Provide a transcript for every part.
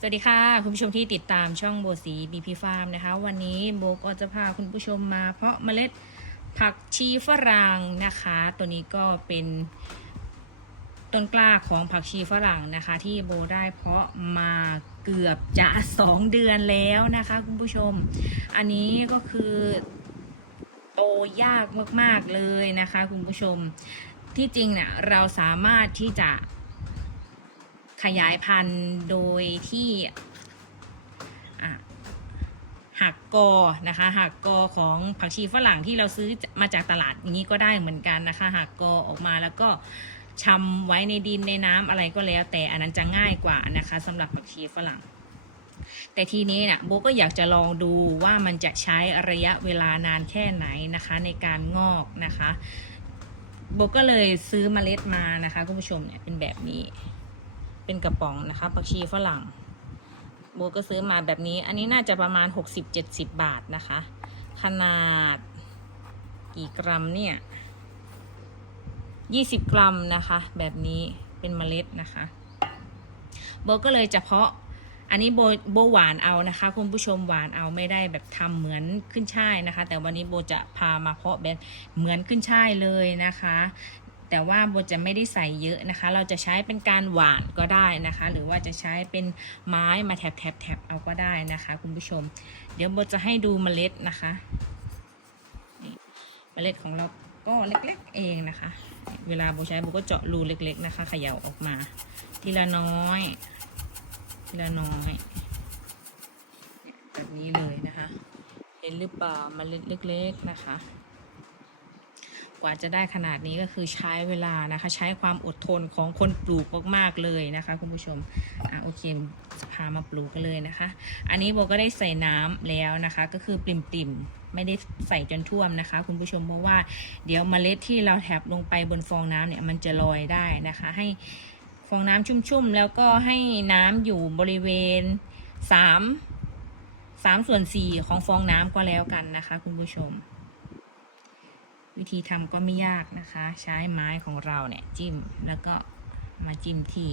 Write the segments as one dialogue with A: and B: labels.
A: สวัสดีค่ะ คุณผู้ชมที่ติดตามช่องโบสีบีพีฟาร์มนะคะ วันนี้โบก็จะพาคุณผู้ชมมาเพาะเมล็ดผักชีฝรั่งนะคะ ตัวนี้ก็เป็นต้นกล้าของผักชีฝรั่งนะคะ ที่โบได้เพาะมาเกือบจะสองเดือนแล้วนะคะ คุณผู้ชม อันนี้ก็คือโตยากมากๆเลยนะคะ คุณผู้ชมที่จริงเนี่ยเราสามารถที่จะ ขยายพันธุ์โดยที่หักกอนะคะหักกอของผักชีฝรั่งที่เราซื้อมาจากตลาดอย่างนี้ก็ได้เหมือนกันนะคะหักกอออกมาแล้วก็ชำไว้ในดินในน้ำอะไรก็แล้ว แต่อันนั้นจะง่ายกว่านะคะสำหรับผักชีฝรั่ง แต่ทีนี้เนี่ยโบก็อยากจะลองดูว่ามันจะใช้ระยะเวลานานแค่ไหนนะคะ ในการงอกนะคะโบก็เลยซื้อเมล็ดมานะคะคุณผู้ชมเนี่ยเป็นแบบนี้ เป็นกระป๋องนะคะผักชีฝรั่งโบก็ซื้อมาแบบนี้ อันนี้น่าจะประมาณ 60-70 บาทนะคะ ขนาดกี่กรัมเนี่ย 20 กรัมนะคะ แบบนี้เป็นเมล็ดนะคะโบก็เลยจะเพาะอันนี้โบโบหวานเอานะคะ คุณผู้ชมหวานเอาไม่ได้แบบทำเหมือนขึ้นช่ายนะคะ แต่วันนี้โบจะพามาเพาะแบบเหมือนขึ้นช่ายเลยนะคะ แต่ว่าโบจะไม่ได้ใส่เยอะนะคะ เราจะใช้เป็นการหวานก็ได้นะคะ หรือว่าจะใช้เป็นไม้มาแถบแถบแถบเอาก็ได้นะคะ คุณผู้ชม เดี๋ยวโบจะให้ดูเมล็ดนะคะเมล็ดของเราก็เล็กๆเองนะคะ เวลาโบใช้โบก็เจาะรูเล็ก ๆนะคะเขย่าออกมา ทีละน้อย ทีละน้อยแบบนี้เลยนะคะ เห็นหรือเปล่าเมล็ดเล็ก ๆนะคะ กว่าจะได้ขนาดนี้ก็คือใช้เวลานะคะ ใช้ความอดทนของคนปลูกมากๆเลยนะคะ คุณผู้ชมอะโอเคจะพามาปลูกกันเลยนะคะ อันนี้โบก็ได้ใส่น้ำแล้วนะคะ ก็คือปริมๆไม่ได้ใส่จนท่วมนะคะ คุณผู้ชมเพราะว่าเดี๋ยวเมล็ดที่เราแถบลงไปบนฟองน้ำเนี่ยมันจะลอยได้นะคะ ให้ฟองน้ำชุ่มๆ แล้วก็ให้น้ำอยู่บริเวณสามสามส่วนสี่ของฟองน้ำก็แล้วกันนะคะ คุณผู้ชม วิธีทำก็ไม่ยากนะคะ ใช้ไม้ของเราเนี่ยจิ้มแล้วก็มาจิ้มที่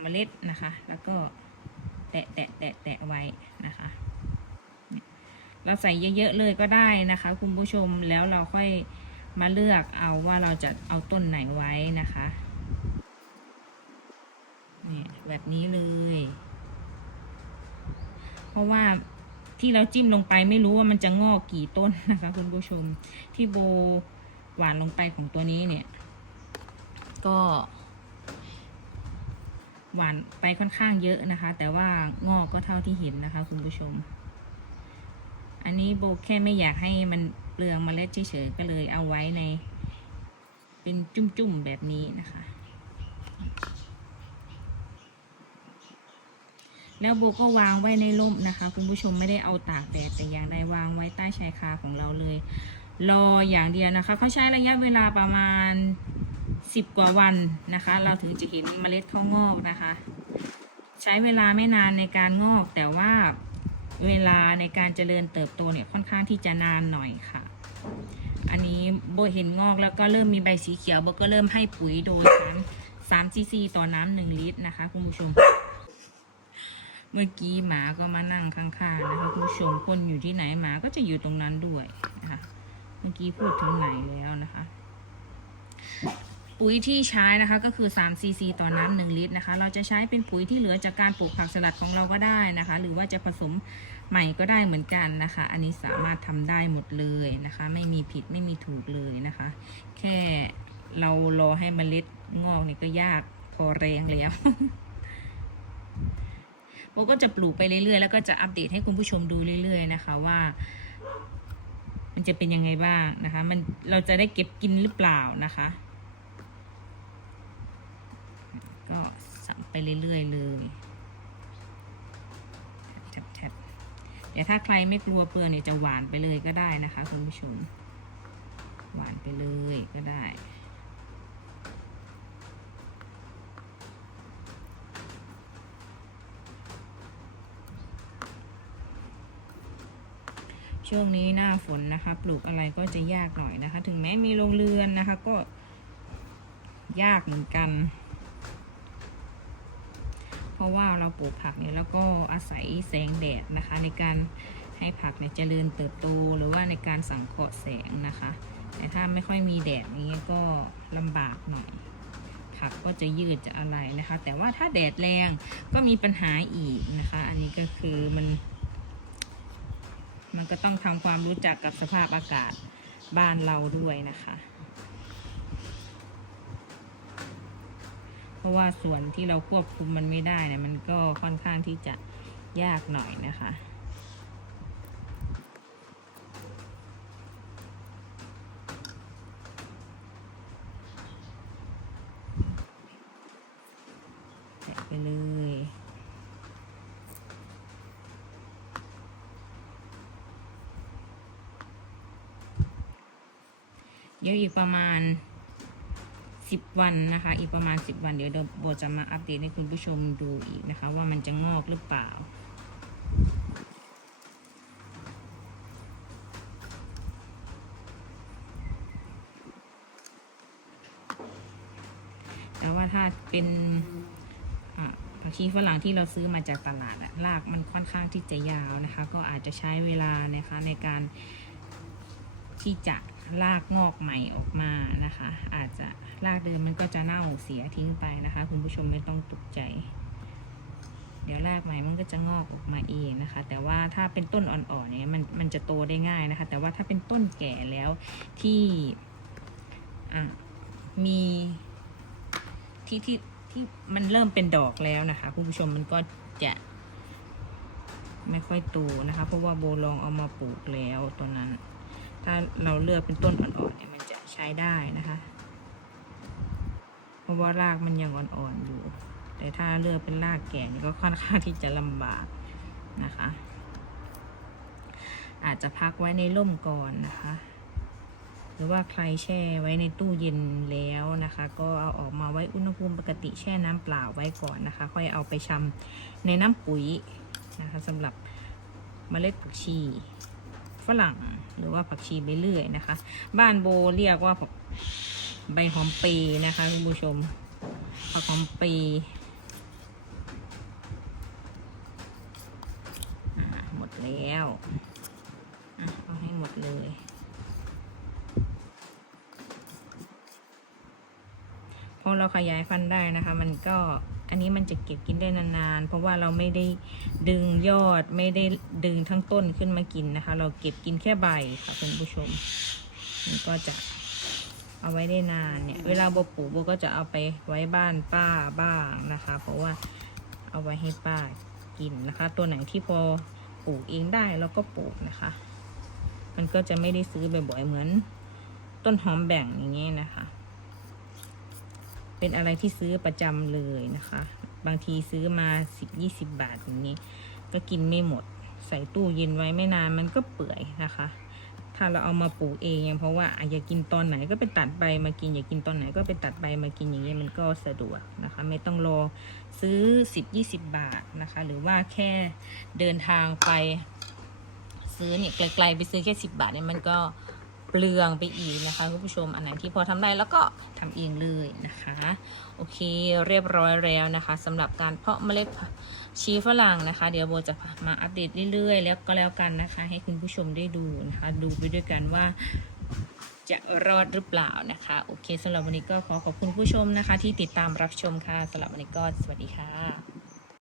A: เมล็ดนะคะ แล้วก็แตะแตะแตะแตะไว้นะคะเนี่ยเราใส่เยอะๆเลยก็ได้นะคะ คุณผู้ชมแล้วเราค่อยมาเลือกเอาว่าเราจะเอาต้นไหนไว้นะคะเนี่ยแบบนี้เลย เพราะว่า ที่เราจิ้มลงไปไม่รู้ว่ามันจะงอกกี่ต้นนะคะคุณผู้ชมที่โบหวานลงไปของตัวนี้เนี่ย ก็ หวานไปค่อนข้างเยอะนะคะ แต่ว่างอกก็เท่าที่เห็นนะคะ คุณผู้ชม อันนี้โบแค่ไม่อยากให้มันเปลืองเมล็ดเฉยๆก็เลยเอาไว้ใน เป็นจุ่มๆแบบนี้นะคะ แล้วโบก็วางไว้ในร่มนะคะ คุณผู้ชมไม่ได้เอาตากแดดแต่อย่างใดวางไว้ใต้ชายคาของเราเลย รออย่างเดียวนะคะเขาใช้ระยะเวลาประมาณสิบกว่าวันนะคะ เราถึงจะเห็นเมล็ดเขางอกนะคะ ใช้เวลาไม่นานในการงอกแต่ว่าเวลาในการเจริญเติบโตเนี่ยค่อนข้างที่จะนานหน่อยค่ะ อันนี้โบเห็นงอกแล้วก็เริ่มมีใบสีเขียวโบก็เริ่มให้ปุ๋ยโดยการสามซีซีต่อน้ำหนึ่งลิตรนะคะคุณผู้ชม เมื่อกี้หมาก็มานั่งข้างๆนะคะคุณผู้ชมคนอยู่ที่ไหนหมาก็จะอยู่ตรงนั้นด้วยนะคะเมื่อกี้พูดถึงไหนแล้วนะคะปุ๋ยที่ใช้นะคะก็คือ3ซีซีต่อน้ำหนึ่งลิตรนะคะ เราจะใช้เป็นปุ๋ยที่เหลือจากการปลูกผักสลัดของเราก็ได้นะคะ หรือว่าจะผสมใหม่ก็ได้เหมือนกันนะคะ อันนี้สามารถทำได้หมดเลยนะคะ ไม่มีผิดไม่มีถูกเลยนะคะ แค่เรารอให้มเมล็ดงอกนี่ก็ยากพอแรงแล้ว โบก็จะปลูกไปเรื่อยๆ แล้วก็จะอัปเดตให้คุณผู้ชมดูเรื่อย ๆ นะคะว่า มันจะเป็นยังไงบ้างนะคะ มันเราจะได้เก็บกินหรือเปล่านะคะ ก็สั่งไปเรื่อยๆเลยแทบๆแต่ถ้าใครไม่กลัวเปลือกเนี่ยจะหวานไปเลยก็ได้นะคะคุณผู้ชม หวานไปเลยก็ได้ ช่วงนี้หน้าฝนนะคะ ปลูกอะไรก็จะยากหน่อยนะคะ ถึงแม้มีโรงเรือนนะคะก็ ยากเหมือนกัน เพราะว่าเราปลูกผักเนี่ยแล้วก็อาศัยแสงแดดนะคะ ในการให้ผักเนี่ยเจริญเติบโตหรือว่าในการสังเคราะห์แสงนะคะ แต่ถ้าไม่ค่อยมีแดดอย่างเงี้ยก็ลำบากหน่อยผักก็จะยืดจะอะไรนะคะ แต่ว่าถ้าแดดแรงก็มีปัญหาอีกนะคะ อันนี้ก็คือมัน มันก็ต้องทำความรู้จักกับสภาพอากาศบ้านเราด้วยนะคะ เพราะว่าส่วนที่เราควบคุมมันไม่ได้เนี่ยมันก็ค่อนข้างที่จะยากหน่อยนะคะไปเลย เดี๋ยวอีกประมาณสิบวันนะคะ อีกประมาณสิบวันเดี๋ยวโบจะมาอัปเดตให้คุณผู้ชมดูอีกนะคะ ว่ามันจะงอกหรือเปล่าแต่ว่าถ้าเป็นผักชีฝรั่งที่เราซื้อมาจากตลาดอะรากมันค่อนข้างที่จะยาวนะคะ ก็อาจจะใช้เวลานะคะในการที่จะ รากงอกใหม่ออกมานะคะ อาจจะรากเดิมมันก็จะเน่าเสียทิ้งไปนะคะ คุณผู้ชมไม่ต้องตกใจ เดี๋ยวรากใหม่มันก็จะงอกออกมาเองนะคะ แต่ว่าถ้าเป็นต้นอ่อนๆเนี่ยมันมันจะโตได้ง่ายนะคะ แต่ว่าถ้าเป็นต้นแก่แล้วที่อะมีที่ที่ที่มันเริ่มเป็นดอกแล้วนะคะ คุณผู้ชมมันก็จะไม่ค่อยโตนะคะ เพราะว่าโบลองเอามาปลูกแล้วตัวนั้น ถ้าเราเลือกเป็นต้นอ่อนๆเนี่ยมันจะใช้ได้นะคะ เพราะว่ารากมันยังอ่อนๆอยู่ แต่ถ้าเลือกเป็นรากแก่นี่ก็ค่อนข้างที่จะลำบากนะคะ อาจจะพักไว้ในร่มก่อนนะคะ หรือว่าใครแช่ไว้ในตู้เย็นแล้วนะคะ ก็เอาออกมาไว้อุณหภูมิปกติแช่น้ำเปล่าไว้ก่อนนะคะ ค่อยเอาไปชำในน้ำปุ๋ยนะคะสำหรับเมล็ดผักชี ฝรั่งหรือว่าผักชีใบเลื่อยนะคะ บ้านโบเรียกว่าผักใบหอมปีนะคะคุณผู้ชม ผักหอมปีหมดแล้วเอาให้หมดเลย พอเราขยายพันธุ์ได้นะคะ มันก็ อันนี้มันจะเก็บกินได้นานๆ เพราะว่าเราไม่ได้ดึงยอดไม่ได้ดึงทั้งต้นขึ้นมากินนะคะ เราเก็บกินแค่ใบค่ะคุณผู้ชม มันก็จะเอาไว้ได้นานเนี่ย เวลาโบปลูกโบก็จะเอาไปไว้บ้านป้าบ้างนะคะ เพราะว่าเอาไว้ให้ป้ากินนะคะ ตัวไหนที่พอปลูกเองได้เราก็ปลูกนะคะ มันก็จะไม่ได้ซื้อบ่อยๆเหมือนต้นหอมแบ่งอย่างเงี้ยนะคะ เป็นอะไรที่ซื้อประจำเลยนะคะ บางทีซื้อมาสิบยี่สิบบาทอย่างนี้ ก็กินไม่หมด ใส่ตู้เย็นไว้ไม่นานมันก็เปื่อยนะคะ ถ้าเราเอามาปลูกเองเพราะว่าอยากกินตอนไหนก็ไปตัดใบมากินอยากกินตอนไหนก็ไปตัดใบมากินอย่างเงี้ยมันก็สะดวกนะคะ ไม่ต้องรอซื้อสิบยี่สิบบาทนะคะ หรือว่าแค่เดินทางไป ซื้อเนี่ยไกลๆไปซื้อแค่สิบบาทเนี่ยมันก็ เปลืองไปอีกนะคะคุณผู้ชมอันไหนที่พอทำได้แล้วก็ทำเองเลยนะคะ โอเคเรียบร้อยแล้วนะคะสำหรับการเพาะเมล็ดชีฝรั่งนะคะ เดี๋ยวโบจะมาอัปเดตเรื่อยๆ แล้วก็แล้วกันนะคะ ให้คุณผู้ชมได้ดูนะคะ ดูไปด้วยกันว่าจะรอดหรือเปล่านะคะ โอเคสำหรับวันนี้ก็ขอขอบคุณผู้ชมนะคะ ที่ติดตามรับชมค่ะสำหรับวันนี้ก็สวัสดีค่ะ